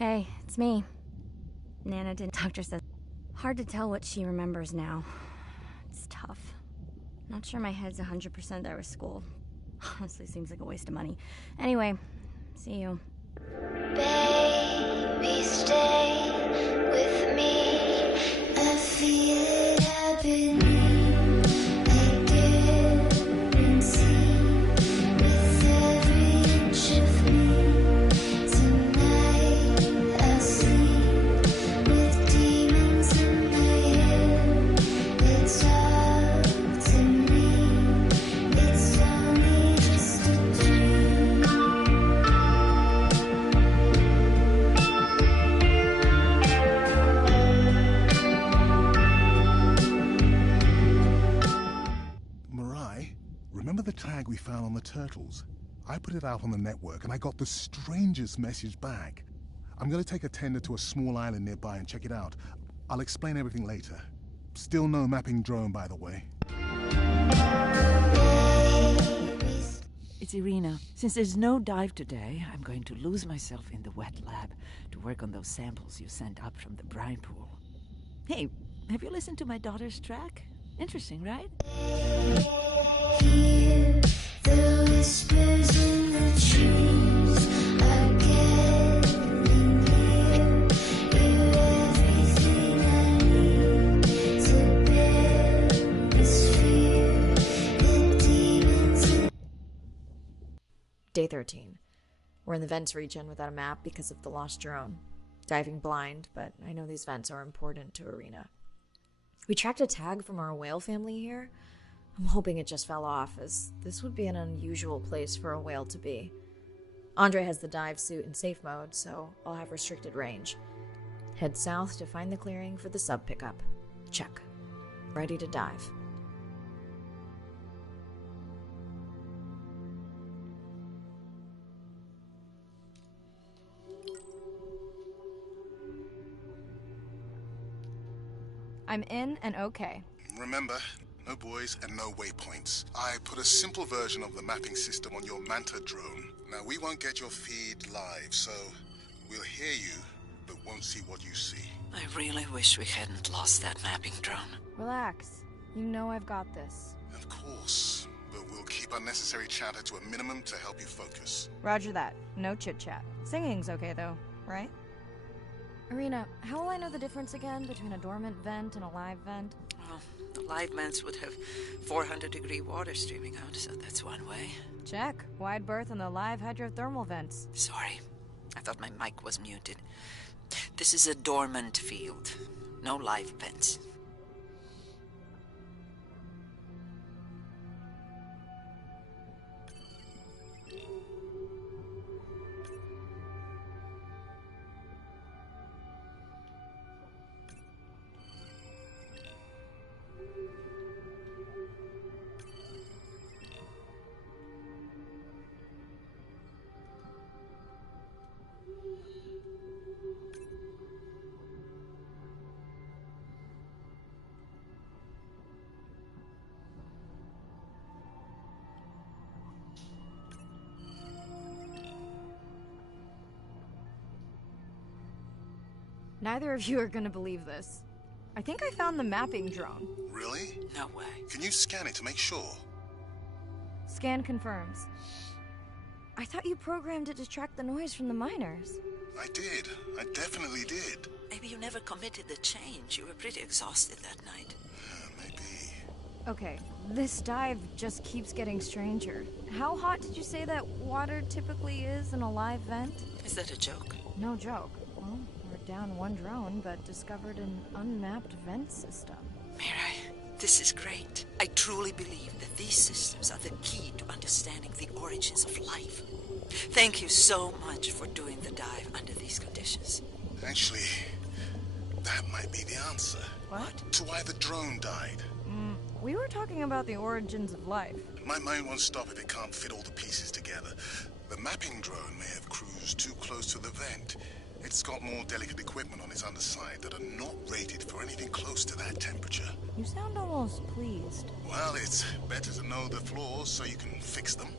Hey, it's me. Nana did. Doctor says. Hard to tell what she remembers now. It's tough. Not sure my head's 100% there with school. Honestly, seems like a waste of money. Anyway, see you. Baby, stay with me. I feel it happening. Remember the tag we found on the turtles? I put it out on the network and I got the strangest message back. I'm gonna take a tender to a small island nearby and check it out. I'll explain everything later. Still no mapping drone, by the way. It's Irina. Since there's no dive today, I'm going to lose myself in the wet lab to work on those samples you sent up from the brine pool. Hey, have you listened to my daughter's track? Interesting, right? Hear the whispers in the trees are getting near. You're everything I need to bear this fear. The demons. Day 13. We're in the vents region without a map because of the lost drone. Diving blind, but I know these vents are important to Irina. We tracked a tag from our whale family here. I'm hoping it just fell off, as this would be an unusual place for a whale to be. Andre has the dive suit in safe mode, so I'll have restricted range. Head south to find the clearing for the sub pickup. Check. Ready to dive. I'm in and okay. Remember, no buoys and no waypoints. I put a simple version of the mapping system on your Manta drone. Now, we won't get your feed live, so we'll hear you, but won't see what you see. I really wish we hadn't lost that mapping drone. Relax. You know I've got this. Of course, but we'll keep unnecessary chatter to a minimum to help you focus. Roger that. No chit-chat. Singing's okay, though, right? Irina, how will I know the difference again between a dormant vent and a live vent? Well, the live vents would have 400-degree water streaming out, so that's one way. Check. Wide berth in the live hydrothermal vents. Sorry, I thought my mic was muted. This is a dormant field. No live vents. Neither of you are gonna believe this. I think I found the mapping drone. Really? No way. Can you scan it to make sure? Scan confirms. I thought you programmed it to track the noise from the miners. I did. I definitely did. Maybe you never committed the change. You were pretty exhausted that night. Maybe. Okay, this dive just keeps getting stranger. How hot did you say that water typically is in a live vent? Is that a joke? No joke. Well, we're down one drone, but discovered an unmapped vent system. Mirai, this is great. I truly believe that these systems are the key to understanding the origins of life. Thank you so much for doing the dive under these conditions. Actually, that might be the answer. What? To why the drone died. We were talking about the origins of life. My mind won't stop if it can't fit all the pieces together. The mapping drone may have cruised too close to the vent. It's got more delicate equipment on its underside that are not rated for anything close to that temperature. You sound almost pleased. Well, it's better to know the flaws so you can fix them.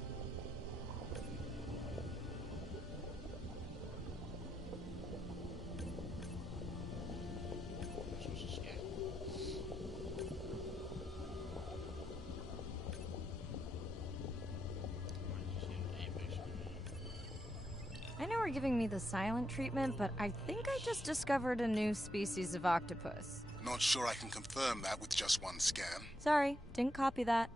giving me the silent treatment, but I think I just discovered a new species of octopus. Not sure I can confirm that with just one scan. Sorry, didn't copy that.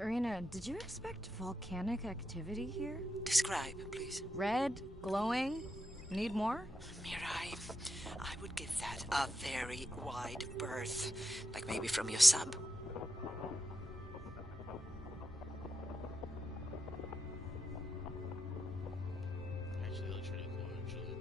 Irina, did you expect volcanic activity here? Describe, please. Red? Glowing? Need more? Mirai, I would give that a very wide berth. Like maybe from your sub. Actually, it looks really cool, actually.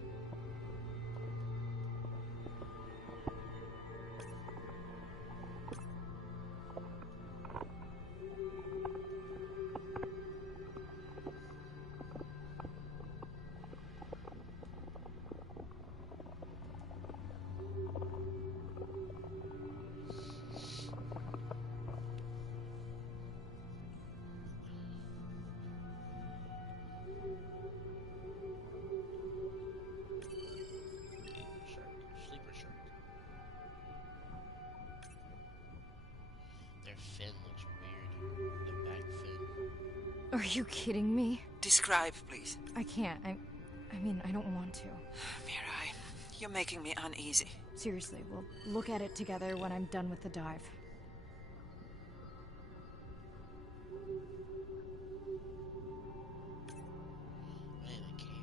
Shark. Sleeper shark. Their fin looks weird. The back fin. Are you kidding me? Describe, please. I can't. I mean, I don't want to. Mirai, you're making me uneasy. Seriously, we'll look at it together when I'm done with the dive. Man, the cave.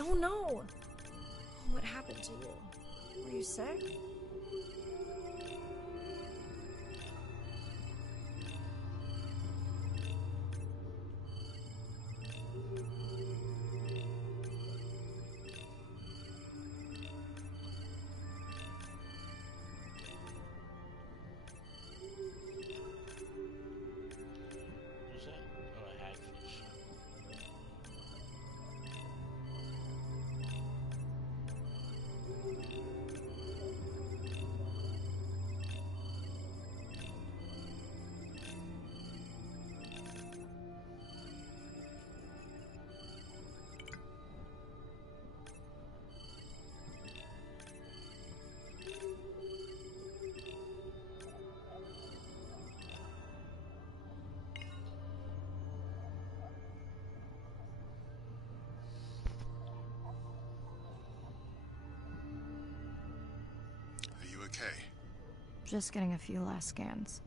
Oh no! What happened to you? Were you sick? What's that? Oh, a hagfish. Are you okay? Just getting a few last scans.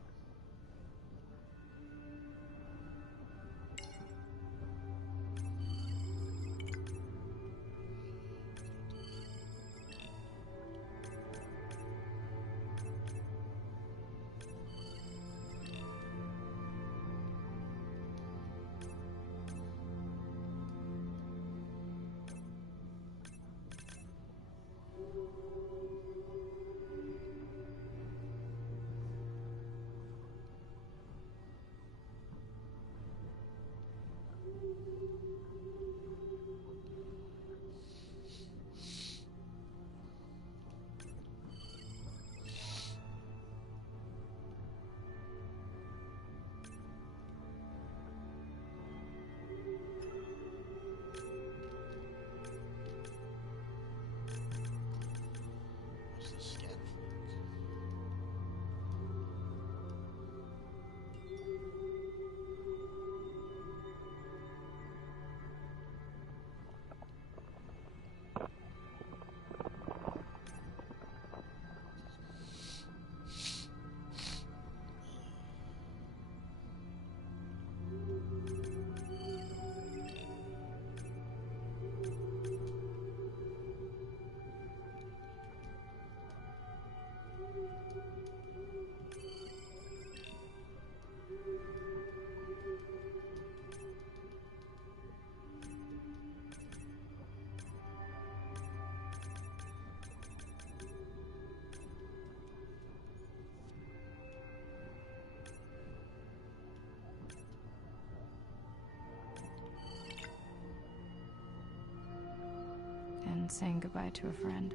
saying goodbye to a friend.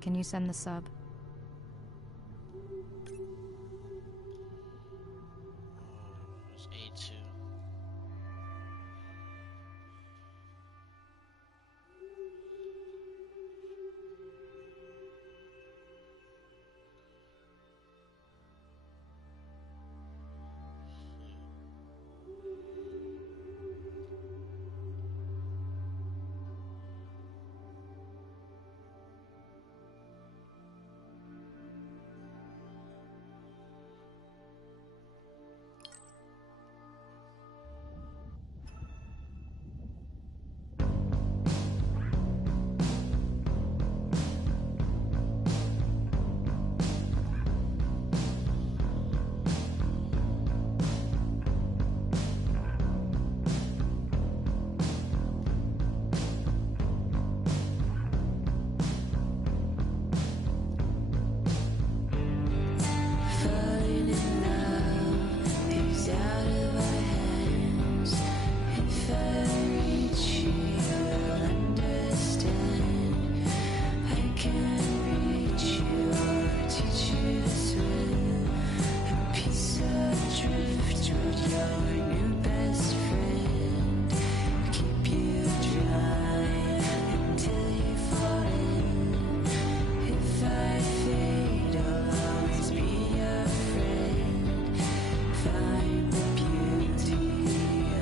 Can you send the sub? It's A2. Falling in love is out of our hands. If I reach you, you'll understand. I can reach you or teach you to swim. A piece of driftwood, your new best friend. Keep you dry until you fall in. If I fade, I'll always be your friend. Find the beauty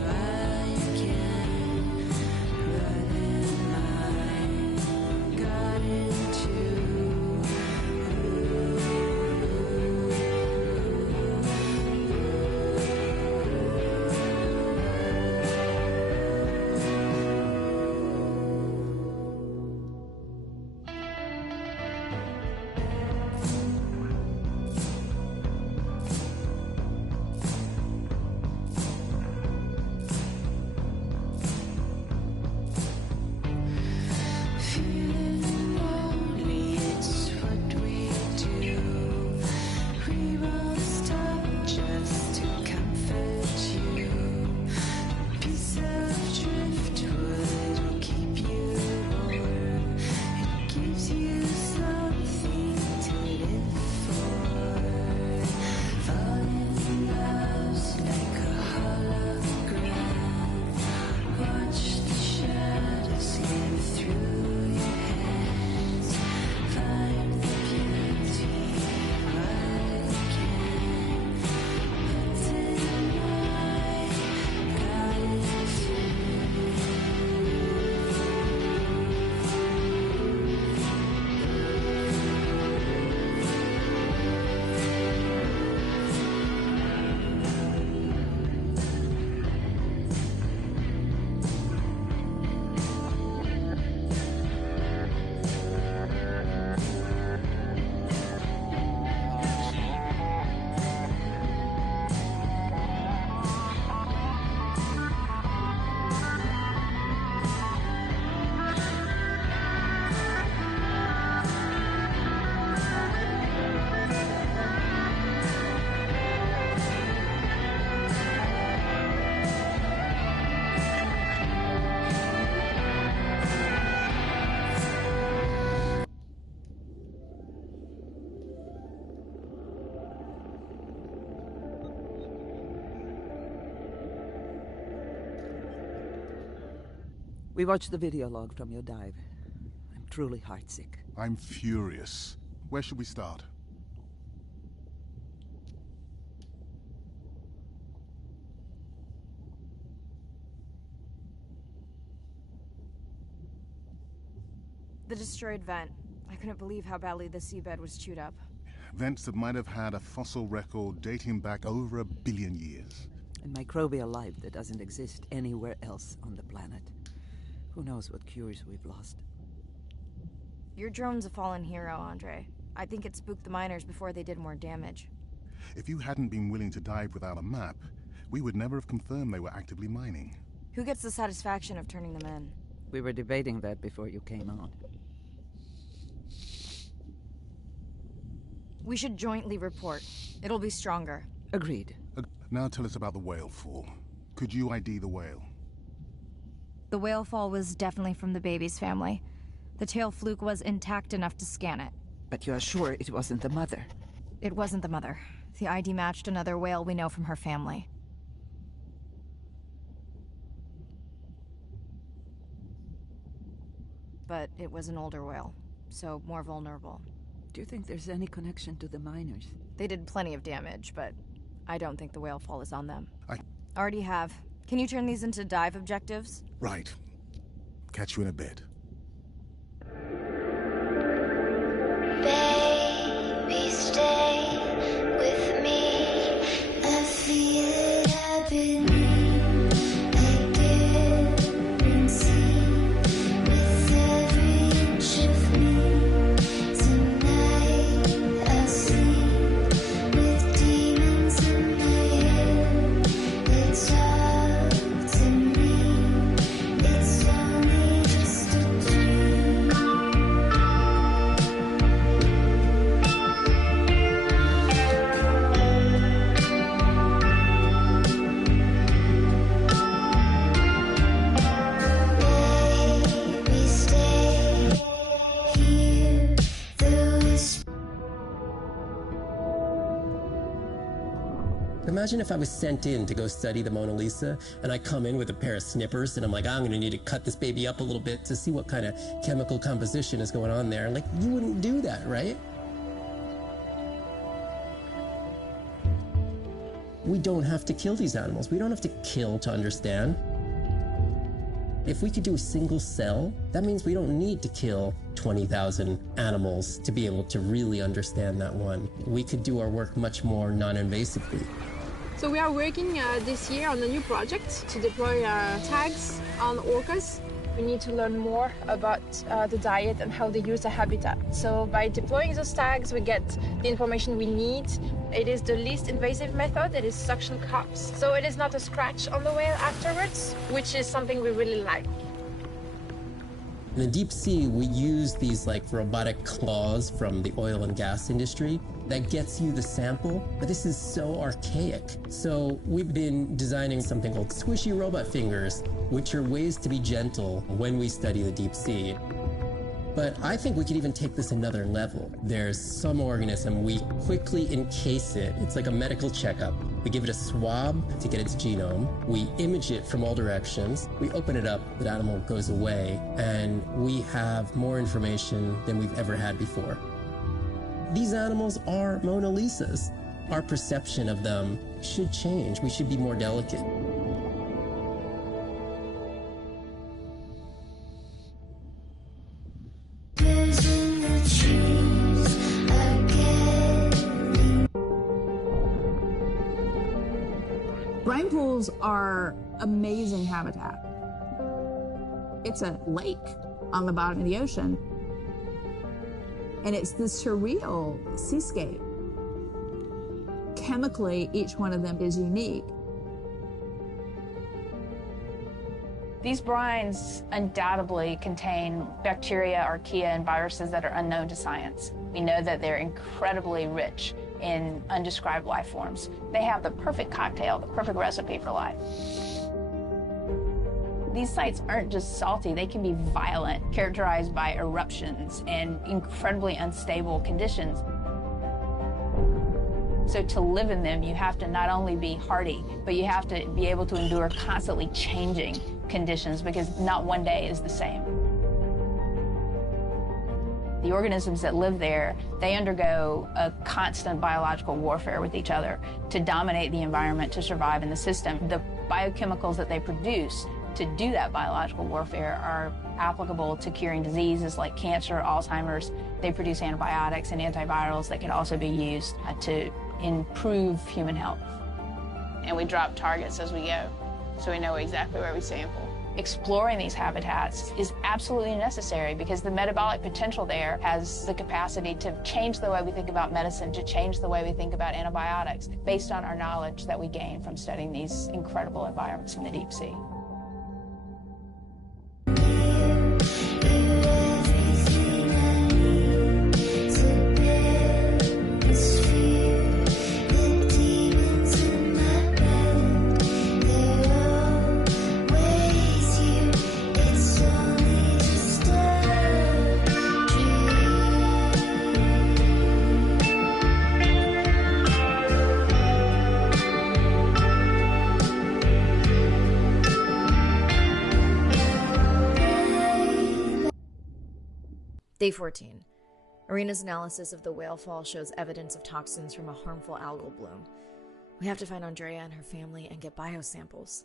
while you can. But in mine, got into. Feeling lonely, it's what we do. We won't stop just to comfort you. A piece of driftwood will keep you warm. It gives you something to live for. Falling in love's like a hologram. Watch the shadows slip through your hands. Find the beauty while you can. But tonight, got into. We watched the video log from your dive. I'm truly heartsick. I'm furious. Where should we start? The destroyed vent. I couldn't believe how badly the seabed was chewed up. Vents that might have had a fossil record dating back over 1 billion years. And microbial life that doesn't exist anywhere else on the planet. Who knows what cures we've lost. Your drone's a fallen hero, Andre. I think it spooked the miners before they did more damage. If you hadn't been willing to dive without a map, we would never have confirmed they were actively mining. Who gets the satisfaction of turning them in? We were debating that before you came out. We should jointly report. It'll be stronger. Agreed. Now tell us about the whale fall. Could you ID the whale? The whale fall was definitely from the baby's family. The tail fluke was intact enough to scan it. But you are sure it wasn't the mother? It wasn't the mother. The ID matched another whale we know from her family. But it was an older whale, so more vulnerable. Do you think there's any connection to the miners? They did plenty of damage, but I don't think the whale fall is on them. I... Already have. Can you turn these into dive objectives? Right. Catch you in a bit. Baby, stay with me. I feel it happening. I guarantee with every inch of me. Tonight I'll sleep with demons in my head. They talk to me. It's only just a dream. Baby, stay here. The whisper. Imagine if I was sent in to go study the Mona Lisa, and I come in with a pair of snippers, and I'm like, I'm gonna need to cut this baby up a little bit to see what kind of chemical composition is going on there. Like, you wouldn't do that, right? We don't have to kill these animals. We don't have to kill to understand. If we could do a single cell, that means we don't need to kill 20,000 animals to be able to really understand that one. We could do our work much more non-invasively. So we are working this year on a new project to deploy tags on orcas. We need to learn more about the diet and how they use the habitat. So by deploying those tags, we get the information we need. It is the least invasive method. It is suction cups. So it is not a scratch on the whale afterwards, which is something we really like. In the deep sea, we use these like robotic claws from the oil and gas industry that gets you the sample, but this is so archaic. So we've been designing something called squishy robot fingers, which are ways to be gentle when we study the deep sea. But I think we could even take this another level. There's some organism, we quickly encase it. It's like a medical checkup. We give it a swab to get its genome. We image it from all directions. We open it up, the animal goes away, and we have more information than we've ever had before. These animals are Mona Lisas. Our perception of them should change. We should be more delicate. Birds in the trees are getting. Brine pools are amazing habitat. It's a lake on the bottom of the ocean, and it's this surreal seascape. Chemically, each one of them is unique. These brines undoubtedly contain bacteria, archaea, and viruses that are unknown to science. We know that they're incredibly rich in undescribed life forms. They have the perfect cocktail, the perfect recipe for life. These sites aren't just salty, they can be violent, characterized by eruptions and incredibly unstable conditions. So to live in them, you have to not only be hardy, but you have to be able to endure constantly changing conditions, because not one day is the same. The organisms that live there, they undergo a constant biological warfare with each other to dominate the environment, to survive in the system. The biochemicals that they produce to do that biological warfare are applicable to curing diseases like cancer, Alzheimer's. They produce antibiotics and antivirals that can also be used to improve human health. And we drop targets as we go, so we know exactly where we sample. Exploring these habitats is absolutely necessary because the metabolic potential there has the capacity to change the way we think about medicine, to change the way we think about antibiotics, based on our knowledge that we gain from studying these incredible environments in the deep sea. Day 14. Irina's analysis of the whale fall shows evidence of toxins from a harmful algal bloom. We have to find Andrea and her family and get biosamples.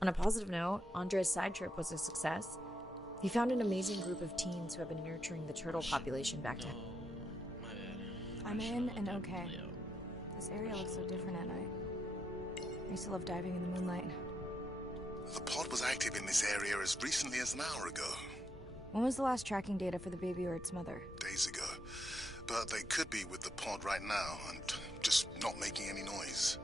On a positive note, Andre's side trip was a success. He found an amazing group of teens who have been nurturing the turtle population back to... My bad. I'm in and okay. This area looks so different at night. I used to love diving in the moonlight. The pod was active in this area as recently as an hour ago. When was the last tracking data for the baby or its mother? Days ago. But they could be with the pod right now and just not making any noise.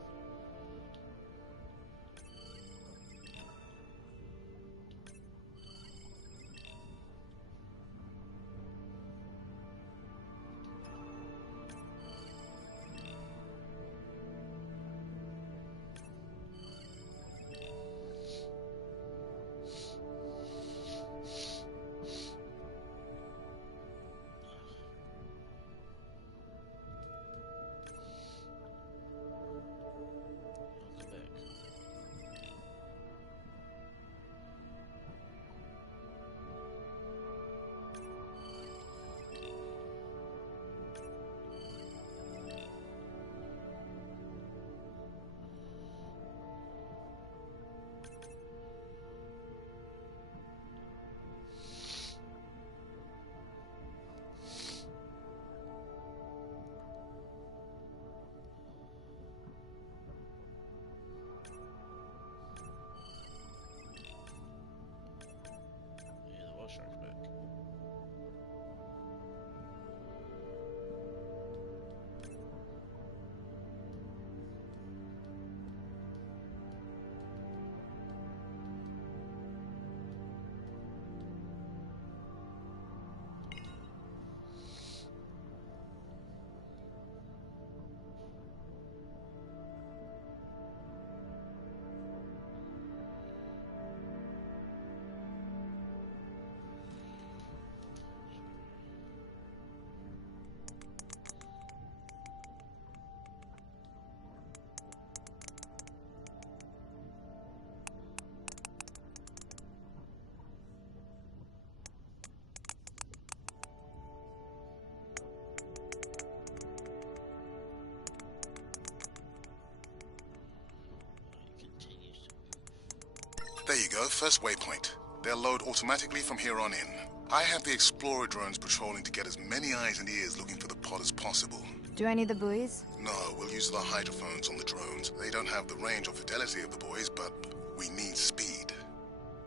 There you go, first waypoint. They'll load automatically from here on in. I have the Explorer drones patrolling to get as many eyes and ears looking for the pod as possible. Do I need the buoys? No, we'll use the hydrophones on the drones. They don't have the range or fidelity of the boys, but we need speed.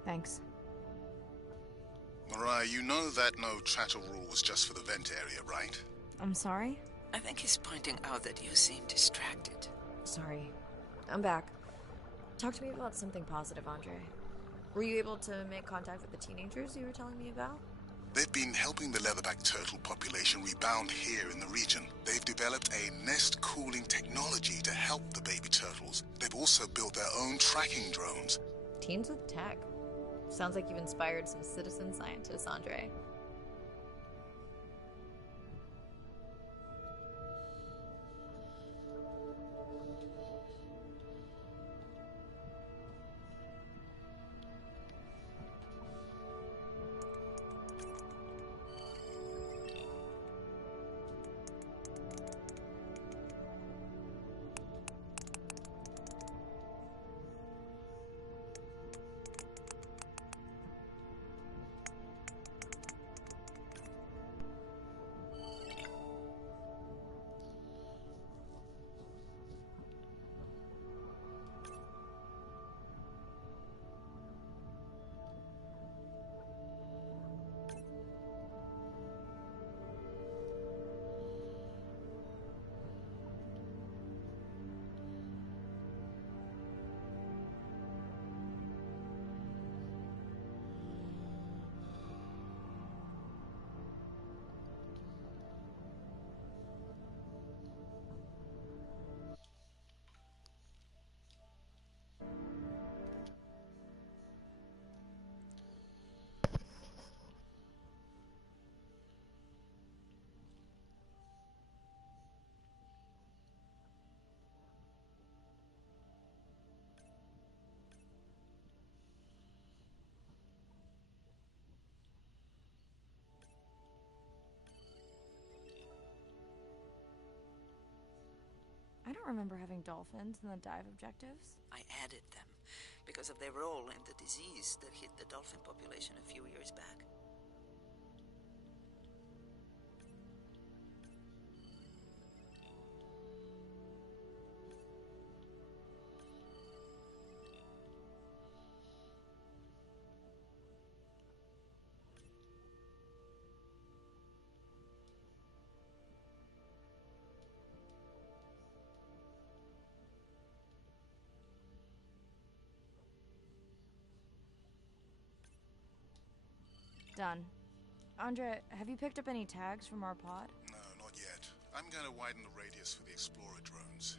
Thanks. Mariah, you know that no chatter rule was just for the vent area, right? I'm sorry? I think he's pointing out that you seem distracted. Sorry. I'm back. Talk to me about something positive, Andre. Were you able to make contact with the teenagers you were telling me about? They've been helping the leatherback turtle population rebound here in the region. They've developed a nest cooling technology to help the baby turtles. They've also built their own tracking drones. Teens with tech. Sounds like you've inspired some citizen scientists, Andre. don't remember having dolphins in the dive objectives. I added them because of their role in the disease that hit the dolphin population a few years back. Done. Andre, have you picked up any tags from our pod? No, not yet. I'm going to widen the radius for the Explorer drones.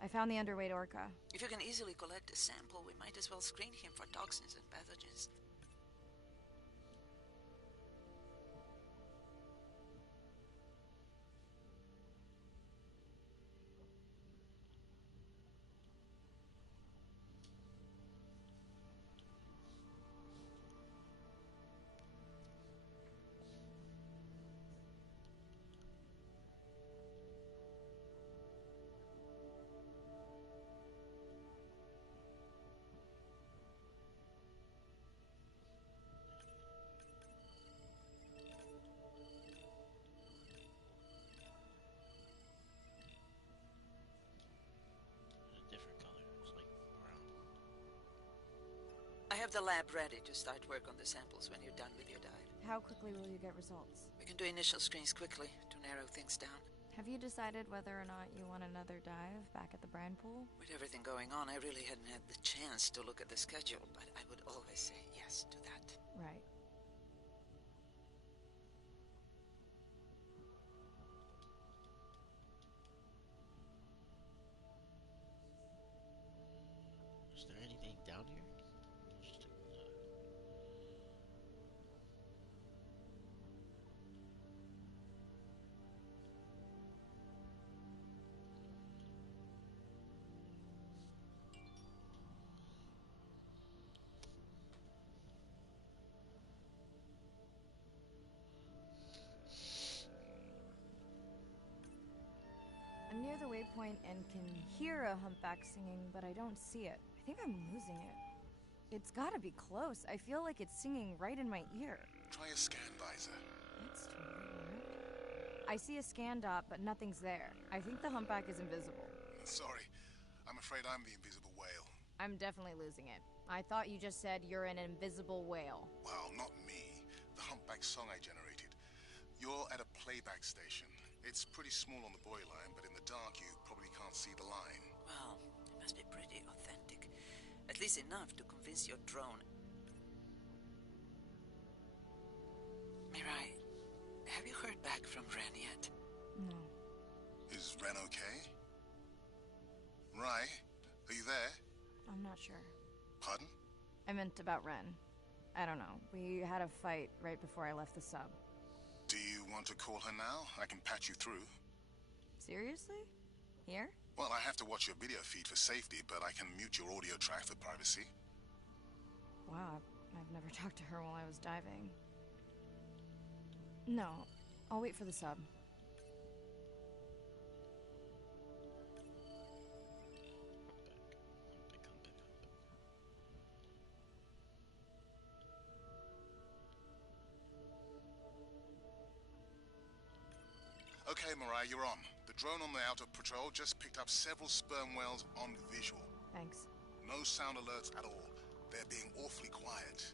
I found the underweight orca. If you can easily collect a sample, we might as well screen him for toxins and pathogens. I have the lab ready to start work on the samples when you're done with your dive. How quickly will you get results? We can do initial screens quickly to narrow things down. Have you decided whether or not you want another dive back at the brine pool? With everything going on, I really hadn't had the chance to look at the schedule, but I would always say yes to that. Right. Is there anything down here? I'm near the waypoint and can hear a humpback singing, but I don't see it. I think I'm losing it. It's gotta be close. I feel like it's singing right in my ear. Try a scan visor. That's totally weird. I see a scan dot, but nothing's there. I think the humpback is invisible. Sorry. I'm afraid I'm the invisible whale. I'm definitely losing it. I thought you just said you're an invisible whale. Well, not me. The humpback song I generated. You're at a playback station. It's pretty small on the buoy line, but in the dark you probably can't see the line. Well, it must be pretty authentic. At least enough to convince your drone. Mirai, have you heard back from Ren yet? No. Is Ren okay? Rai, are you there? I'm not sure. Pardon? I meant about Ren. I don't know. We had a fight right before I left the sub. Do you want to call her now? I can patch you through. Seriously? Here? Well, I have to watch your video feed for safety, but I can mute your audio track for privacy. Wow, I've never talked to her while I was diving. No, I'll wait for the sub. Okay, Mariah, you're on. The drone on the outer patrol just picked up several sperm whales on visual. Thanks. No sound alerts at all. They're being awfully quiet.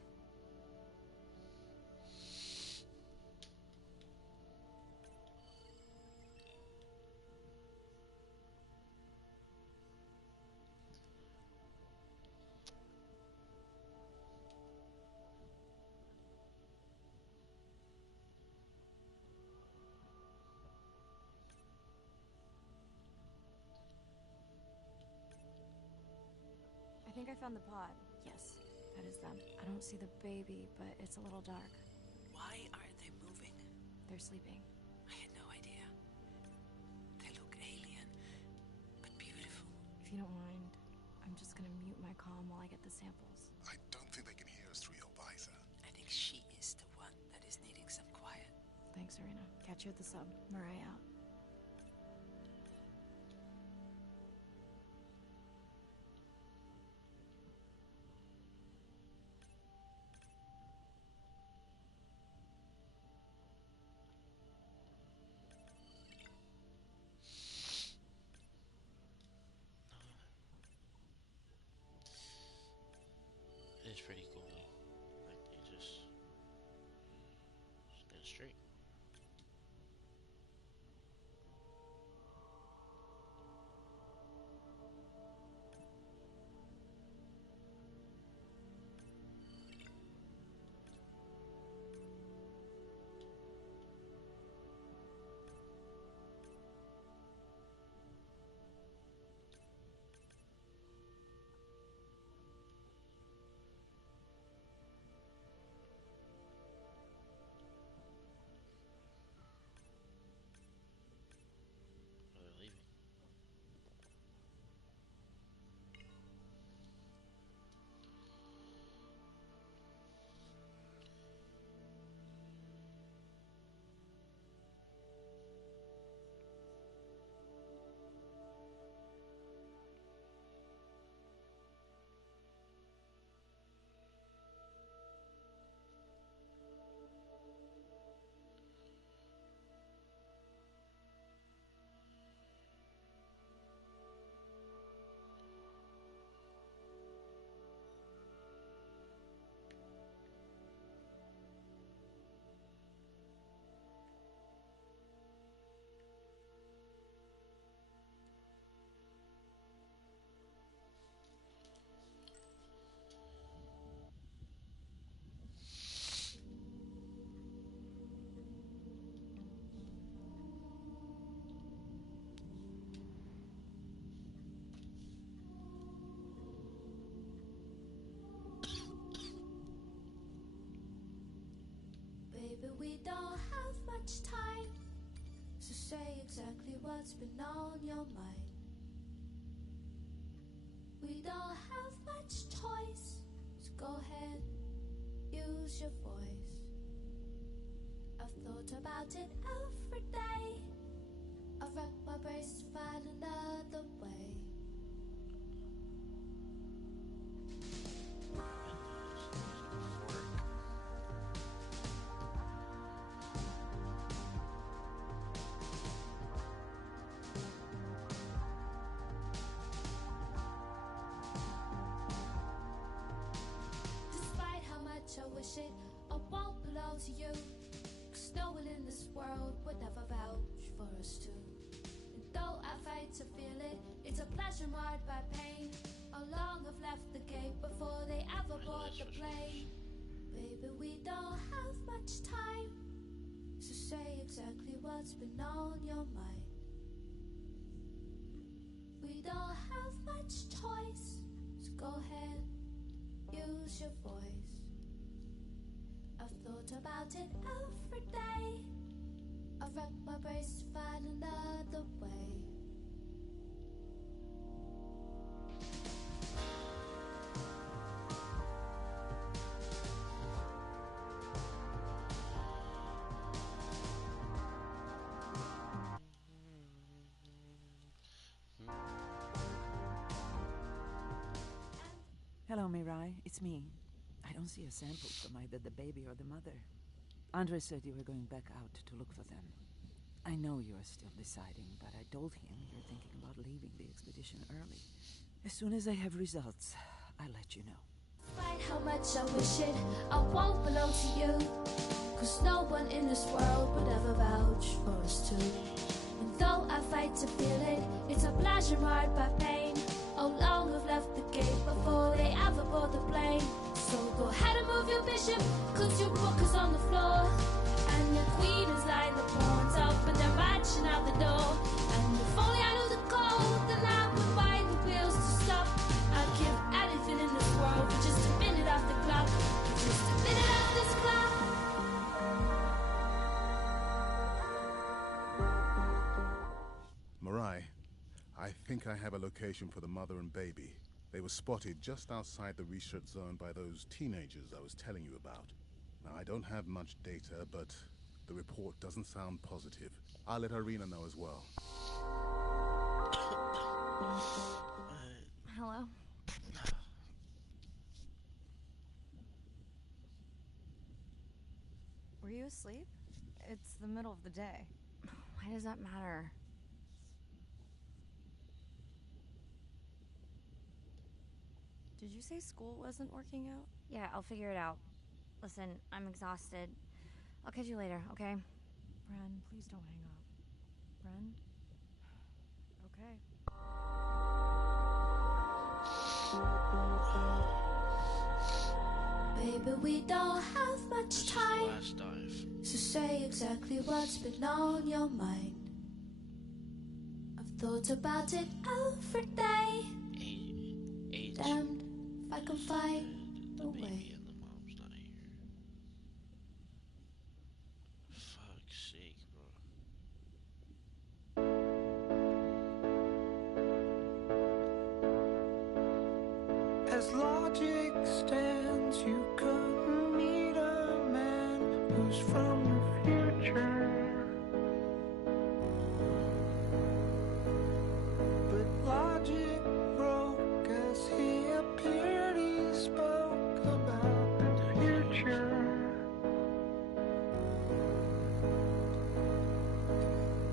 I think I found the pod. Yes, that is them. I don't see the baby, but it's a little dark. Why aren't they moving? They're sleeping. I had no idea. They look alien, but beautiful. If you don't mind, I'm just gonna mute my comm while I get the samples. I don't think they can hear us through your visor. I think she is the one that is needing some quiet. Thanks, Arena. Catch you at the sub. Mariah out. It's pretty cool. Like they just stand straight. They're leaving. Baby, we don't have much time, so say exactly what's been on your mind. We don't have much choice, so go ahead, use your voice. I've thought about it every day. I've wrapped my brains to find another way. Despite how much I wish it, I won't belong to you. 'Cause no one in this world would never vouch for us two. And though I fight to feel it, it's a pleasure marred by pain. How long have left the gate before they ever board the plane? Baby, we don't have much time, so say exactly what's been on your mind. We don't have much choice, so go ahead, use your voice. I've thought about it every day. I've wrecked my brace to find another way. Hello, Mirai. It's me. I don't see a sample from either the baby or the mother. Andre said you were going back out to look for them. I know you are still deciding, but I told him you're thinking about leaving the expedition early. As soon as I have results, I'll let you know. Despite how much I wish it, I won't belong to you. Cause no one in this world would ever vouch for us two. And though I fight to feel it, it's a pleasure marred by pain. How long have left the gate before they ever board the plane? So go ahead and move your bishop, cause your book is on the floor. And your queen is lining the pawns up and they're marching out the door. And if only I knew the code, then I would wind the wheels to stop. I'd give anything in this world for just a minute off the clock. Just a minute off this clock. Mirai, I think I have a location for the mother and baby. They were spotted just outside the research zone by those teenagers I was telling you about. Now, I don't have much data, but the report doesn't sound positive. I'll let Irina know as well. Hello? Were you asleep? It's the middle of the day. Why does that matter? Did you say school wasn't working out? Yeah, I'll figure it out. Listen, I'm exhausted. I'll catch you later, okay? Bren, please don't hang up. Bren? Okay. Baby, we don't have much time, so say exactly what's been on your mind. I've thought about it every day. Damned if I can find a way. As logic stands, you couldn't meet a man who's from the future. But logic broke as he appeared. He spoke about the future.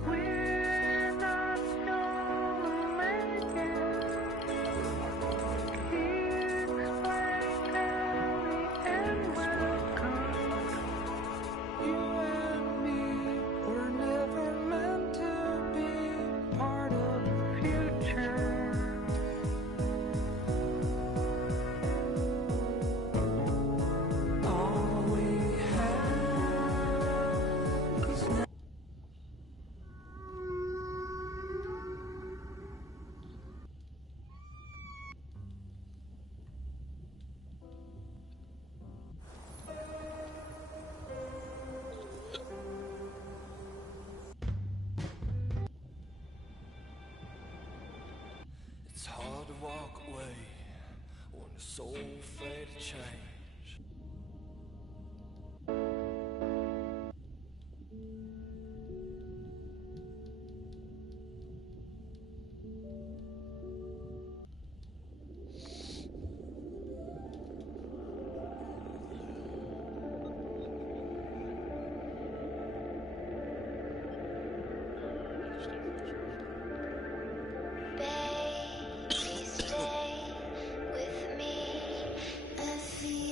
We're not gonna make it. It's hard to walk away when the soul afraid to change. Baby, stay with me. I feel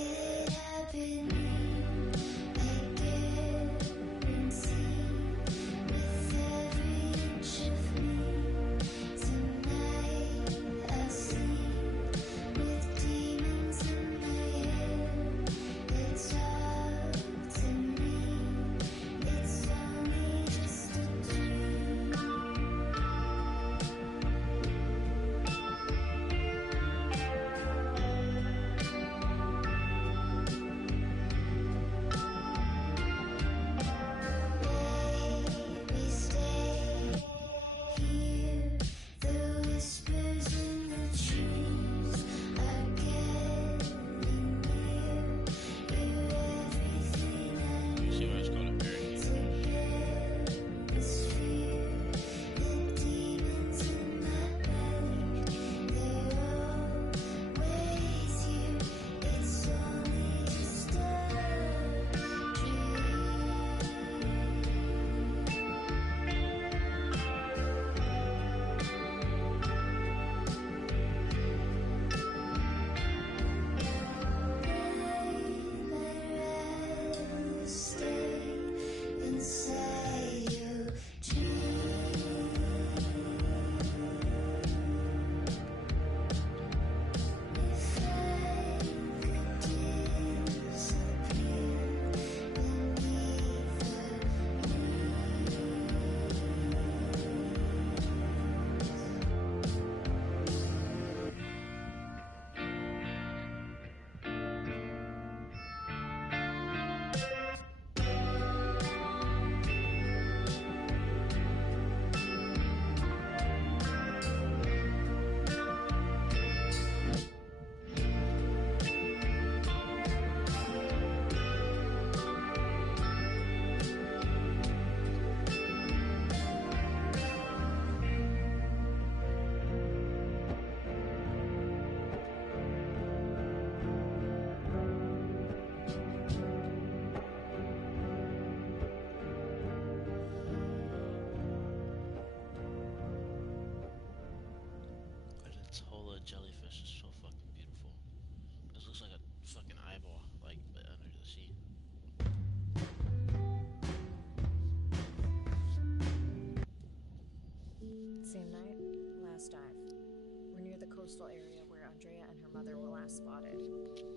coastal area where Andrea and her mother were last spotted.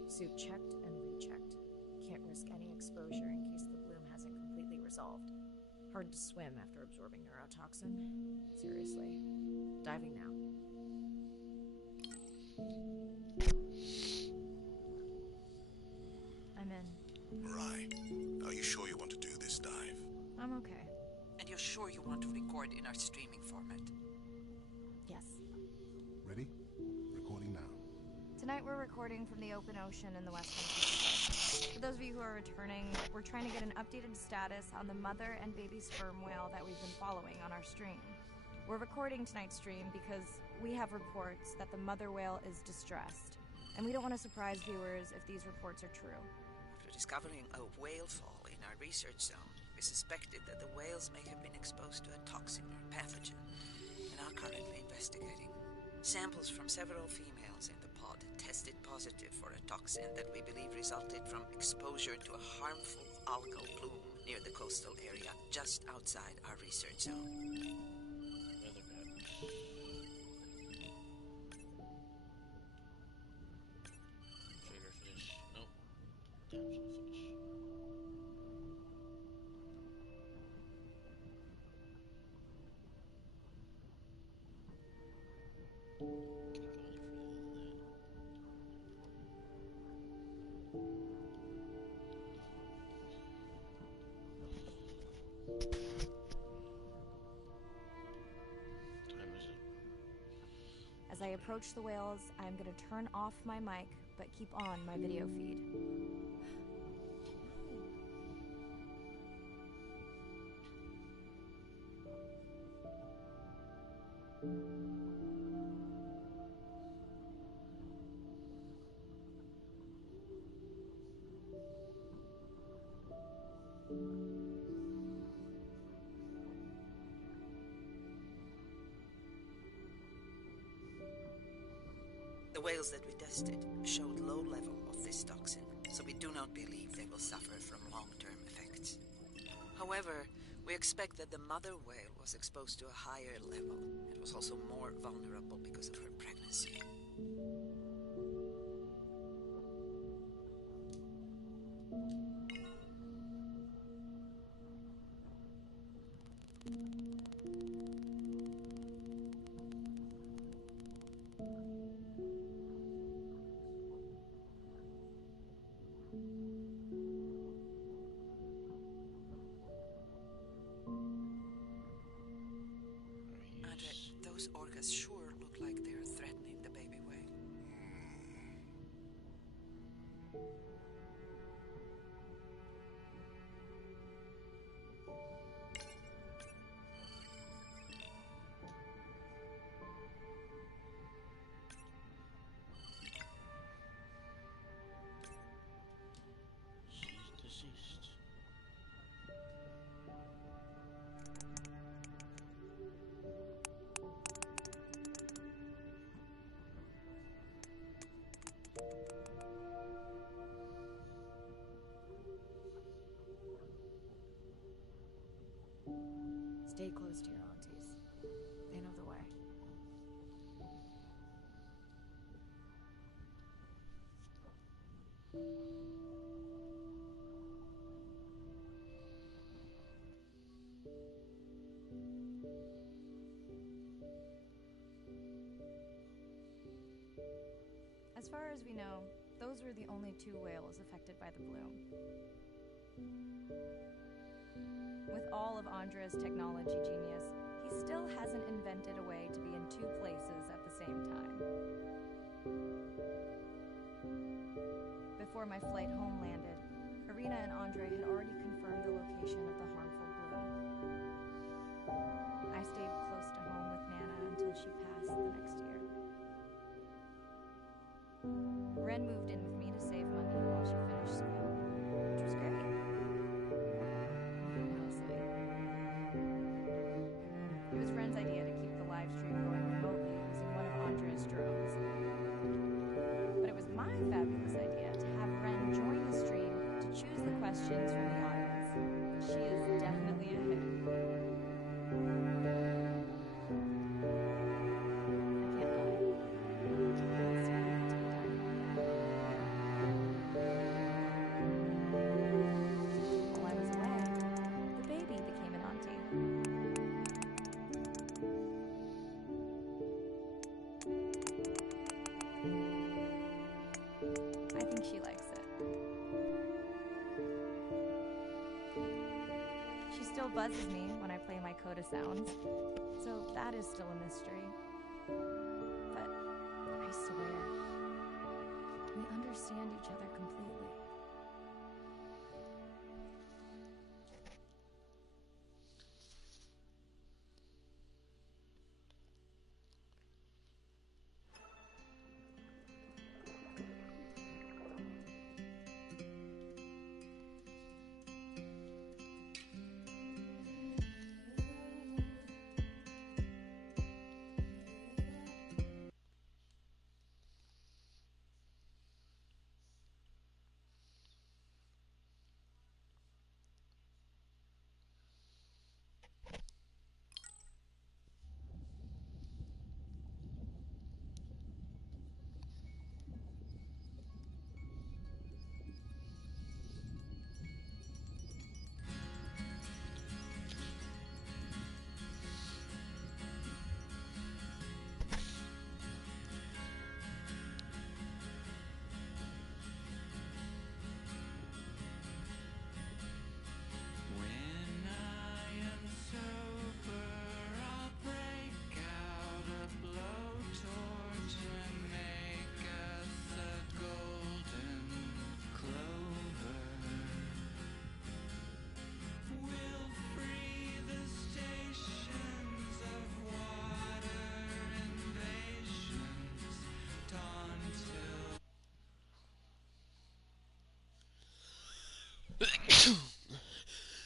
Suit checked and rechecked. Can't risk any exposure in case the bloom hasn't completely resolved. Hard to swim after absorbing neurotoxin. Seriously. Diving now. I'm in. Mirai, are you sure you want to do this dive? I'm okay. And you're sure you want to record in our streaming format? Yes. Ready? Recording now. Tonight we're recording from the open ocean in the Western Pacific. For those of you who are returning, we're trying to get an updated status on the mother and baby sperm whale that we've been following on our stream. We're recording tonight's stream because we have reports that the mother whale is distressed, and we don't want to surprise viewers if these reports are true. After discovering a whale fall in our research zone, we suspected that the whales may have been exposed to a toxin or pathogen, and are currently investigating. Samples from several females in the pod tested positive for a toxin that we believe resulted from exposure to a harmful algal bloom near the coastal area just outside our research zone. Weather patterns. Triggerfish. Nope. Damselfish. As I approach the whales, I'm going to turn off my mic, but keep on my video feed. The whales that we tested showed low level of this toxin, so we do not believe they will suffer from long-term effects. However, we expect that the mother whale was exposed to a higher level and was also more vulnerable because of her pregnancy. Those orcas sure look like they're threatening the baby whale. She's deceased. Stay close to your aunties. They know the way. As far as we know, those were the only 2 whales affected by the bloom. With all of Andrea's technology genius, he still hasn't invented a way to be in 2 places at the same time. Before my flight home landed, Irina and Andre had already confirmed the location of the harmful bloom. I stayed close to home with Nana until she passed the next year. Ren moved in with me to save money while she finished school, which was great. Mostly. It was Ren's idea to keep the live stream going remotely using one of Andrea's drones. But it was my fabulous idea to have Ren join the stream to choose the questions from the audience. She is definitely still buzzes me when I play my coda sounds, so that is still a mystery. But I swear, we understand each other completely.